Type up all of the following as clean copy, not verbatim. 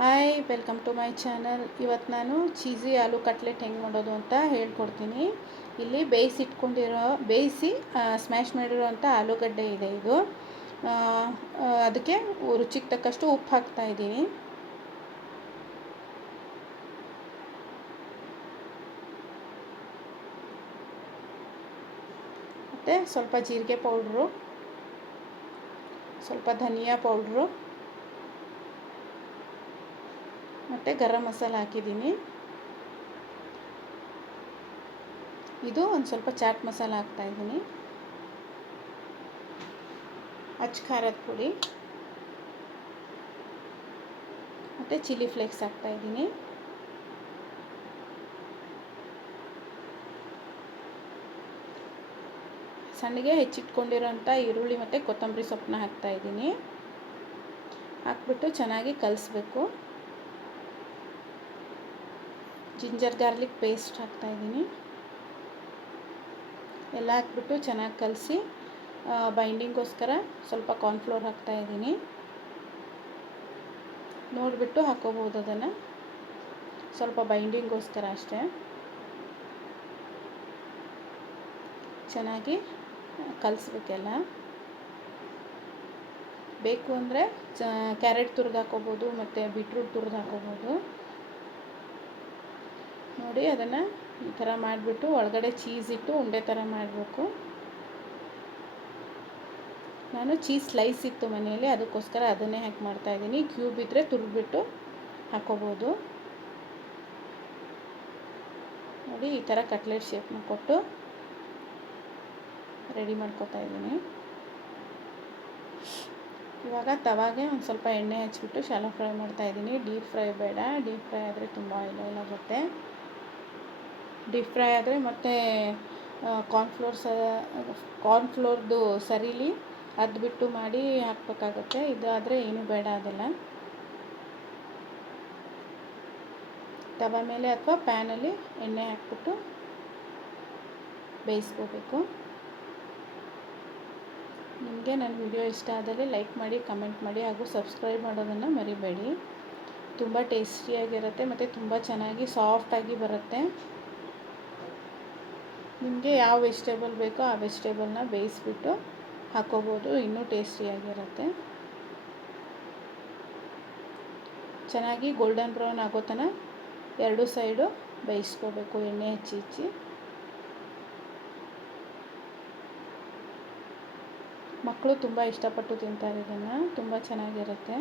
Hi, welcome to my channel. ಇವತ್ತು ನಾನು cheesy ಆಲೂ cutlet ಹೆಂಗೆ ಮಾಡೋದು ಅಂತ ಹೇಳ್ಕೊಡ್ತೀನಿ. ಇಲ್ಲಿ ಬೇಯಿಸಿ ಸ್ಮ್ಯಾಶ್ ಮಾಡಿರೋವಂಥ ಆಲೂಗಡ್ಡೆ ಇದೆ. ಇದು ಅದಕ್ಕೆ ರುಚಿಗೆ ತಕ್ಕಷ್ಟು ಉಪ್ಪು ಹಾಕ್ತಾಯಿದ್ದೀನಿ. ಮತ್ತು ಸ್ವಲ್ಪ ಜೀರಿಗೆ ಪೌಡ್ರು, ಸ್ವಲ್ಪ ಧನಿಯಾ ಪೌಡ್ರು ಮತ್ತು ಗರಂ ಮಸಾಲ ಹಾಕಿದ್ದೀನಿ. ಇದು ಒಂದು ಸ್ವಲ್ಪ ಚಾಟ್ ಮಸಾಲ ಹಾಕ್ತಾಯಿದ್ದೀನಿ. ಅಚ್ಚ ಖಾರದ ಪುಡಿ ಮತ್ತು ಚಿಲ್ಲಿ ಫ್ಲೇಕ್ಸ್ ಹಾಕ್ತಾಯಿದ್ದೀನಿ. ಸಣ್ಣಗೆ ಹೆಚ್ಚಿಟ್ಕೊಂಡಿರೋಂಥ ಈರುಳ್ಳಿ ಮತ್ತು ಕೊತ್ತಂಬರಿ ಸೊಪ್ಪನ್ನ ಹಾಕ್ತಾಯಿದ್ದೀನಿ. ಹಾಕ್ಬಿಟ್ಟು ಚೆನ್ನಾಗಿ ಕಲಿಸ್ಬೇಕು. ಜಿಂಜರ್ ಗಾರ್ಲಿಕ್ ಪೇಸ್ಟ್ ಹಾಕ್ತಾಯಿದ್ದೀನಿ. ಎಲ್ಲ ಹಾಕ್ಬಿಟ್ಟು ಚೆನ್ನಾಗಿ ಕಲಸಿ ಬೈಂಡಿಂಗೋಸ್ಕರ ಸ್ವಲ್ಪ ಕಾರ್ನ್ಫ್ಲೋರ್ ಹಾಕ್ತಾಯಿದ್ದೀನಿ. ನೋಡಿಬಿಟ್ಟು ಹಾಕ್ಕೋಬೋದು, ಅದನ್ನು ಸ್ವಲ್ಪ ಬೈಂಡಿಂಗೋಸ್ಕರ ಅಷ್ಟೇ. ಚೆನ್ನಾಗಿ ಕಲಿಸ್ಬೇಕೆಲ್ಲ. ಬೇಕು ಅಂದರೆ ಕ್ಯಾರೆಟ್ ತುರಿದು ಹಾಕ್ಕೋಬೋದು ಮತ್ತು ಬೀಟ್ರೂಟ್ ತುರಿದು ಹಾಕ್ಕೋಬೋದು. ನೋಡಿ, ಅದನ್ನು ಈ ಥರ ಮಾಡಿಬಿಟ್ಟು ಒಳಗಡೆ ಚೀಸ್ ಇಟ್ಟು ಉಂಡೆ ಥರ ಮಾಡಬೇಕು. ನಾನು ಚೀಸ್ ಸ್ಲೈಸ್ ಇತ್ತು ಮನೆಯಲ್ಲಿ, ಅದಕ್ಕೋಸ್ಕರ ಅದನ್ನೇ ಹಾಕಿ ಮಾಡ್ತಾಯಿದ್ದೀನಿ. ಕ್ಯೂಬ್ ಇದ್ದರೆ ತುರಿದ್ಬಿಟ್ಟು ಹಾಕ್ಕೋಬೋದು. ನೋಡಿ, ಈ ಥರ ಕಟ್ಲೆಟ್ ಶೇಪ್ನ ಕೊಟ್ಟು ರೆಡಿ ಮಾಡ್ಕೊತಾ ಇದ್ದೀನಿ. ಇವಾಗ ತವಾಗೆ ಒಂದು ಸ್ವಲ್ಪ ಎಣ್ಣೆ ಹಚ್ಬಿಟ್ಟು ಶಾಲೋ ಫ್ರೈ ಮಾಡ್ತಾಯಿದ್ದೀನಿ. ಡೀಪ್ ಫ್ರೈ ಬೇಡ, ಡೀಪ್ ಫ್ರೈ ಆದರೆ ತುಂಬ ಆಯಿಲ್ ಆಗುತ್ತೆ. ಡೀಪ್ ಫ್ರೈ ಆದರೆ ಮತ್ತೆ ಕಾರ್ನ್ಫ್ಲೋರ್ದು ಸರೀಲಿ ಅದ್ಬಿಟ್ಟು ಮಾಡಿ ಹಾಕಬೇಕಾಗತ್ತೆ. ಇದಾದರೆ ಏನೂ ಬೇಡ, ಅದೆಲ್ಲ ತವ ಮೇಲೆ ಅಥವಾ ಪ್ಯಾನಲ್ಲಿ ಎಣ್ಣೆ ಹಾಕ್ಬಿಟ್ಟು ಬೇಯಿಸ್ಕೋಬೇಕು. ನಿಮಗೆ ನನ್ನ ವಿಡಿಯೋ ಇಷ್ಟ ಆದಲ್ಲಿ ಲೈಕ್ ಮಾಡಿ, ಕಮೆಂಟ್ ಮಾಡಿ ಹಾಗೂ ಸಬ್ಸ್ಕ್ರೈಬ್ ಮಾಡೋದನ್ನು ಮರಿಬೇಡಿ. ತುಂಬ ಟೇಸ್ಟಿಯಾಗಿರುತ್ತೆ ಮತ್ತು ತುಂಬ ಚೆನ್ನಾಗಿ ಸಾಫ್ಟಾಗಿ ಬರುತ್ತೆ. ನಿಮಗೆ ಯಾವ ವೆಜಿಟೇಬಲ್ ಬೇಕೋ ಆ ವೆಜಿಟೇಬಲ್ನ ಬೇಯಿಸ್ಬಿಟ್ಟು ಹಾಕ್ಕೋಬೋದು, ಇನ್ನೂ ಟೇಸ್ಟಿಯಾಗಿರುತ್ತೆ. ಚೆನ್ನಾಗಿ ಗೋಲ್ಡನ್ ಬ್ರೌನ್ ಆಗೋ ತನಕ ಎರಡೂ ಸೈಡು ಬೇಯಿಸ್ಕೋಬೇಕು, ಎಣ್ಣೆ ಹಚ್ಚಿ. ಮಕ್ಕಳು ತುಂಬ ಇಷ್ಟಪಟ್ಟು ತಿಂತಾರೆ ಇದನ್ನು, ತುಂಬ ಚೆನ್ನಾಗಿರುತ್ತೆ.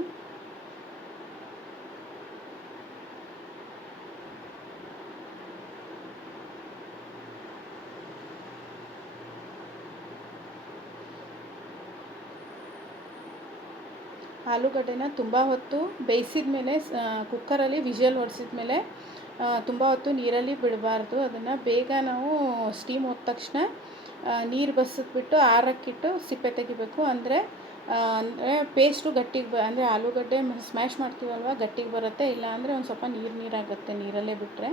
ಆಲೂಗಡ್ಡೆನ ತುಂಬ ಹೊತ್ತು ಬೇಯಿಸಿದ ಮೇಲೆ ಕುಕ್ಕರಲ್ಲಿ ವಿಷಲ್ ಹೊಡೆಸಿದ ಮೇಲೆ ತುಂಬ ಹೊತ್ತು ನೀರಲ್ಲಿ ಬಿಡಬಾರ್ದು. ಅದನ್ನು ಬೇಗ ನಾವು ಸ್ಟೀಮ್ ಹೋದ ತಕ್ಷಣ ನೀರು ಬಸಿದ್ಬಿಟ್ಟು ಆರಕ್ಕಿಟ್ಟು ಸಿಪ್ಪೆ ತೆಗಿಬೇಕು. ಅಂದರೆ ಪೇಸ್ಟು ಗಟ್ಟಿಗೆ ಅಂದರೆ ಆಲೂಗಡ್ಡೆ ಸ್ಮ್ಯಾಶ್ ಮಾಡ್ತೀವಲ್ವ, ಗಟ್ಟಿಗೆ ಬರುತ್ತೆ. ಇಲ್ಲ ಅಂದರೆ ಒಂದು ಸ್ವಲ್ಪ ನೀರಾಗುತ್ತೆ ನೀರಲ್ಲೇ ಬಿಟ್ಟರೆ.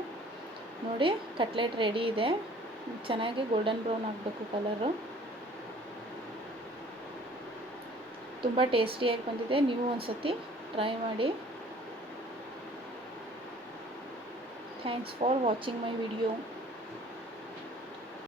ನೋಡಿ, ಕಟ್ಲೆಟ್ ರೆಡಿ ಇದೆ. ಚೆನ್ನಾಗಿ ಗೋಲ್ಡನ್ ಬ್ರೌನ್ ಆಗಬೇಕು ಕಲರು. ತುಂಬ ಟೇಸ್ಟಿಯಾಗಿ ಬಂದಿದೆ. ನೀವು ಒಂದು ಸತಿ ಟ್ರೈ ಮಾಡಿ. Thanks for watching my video.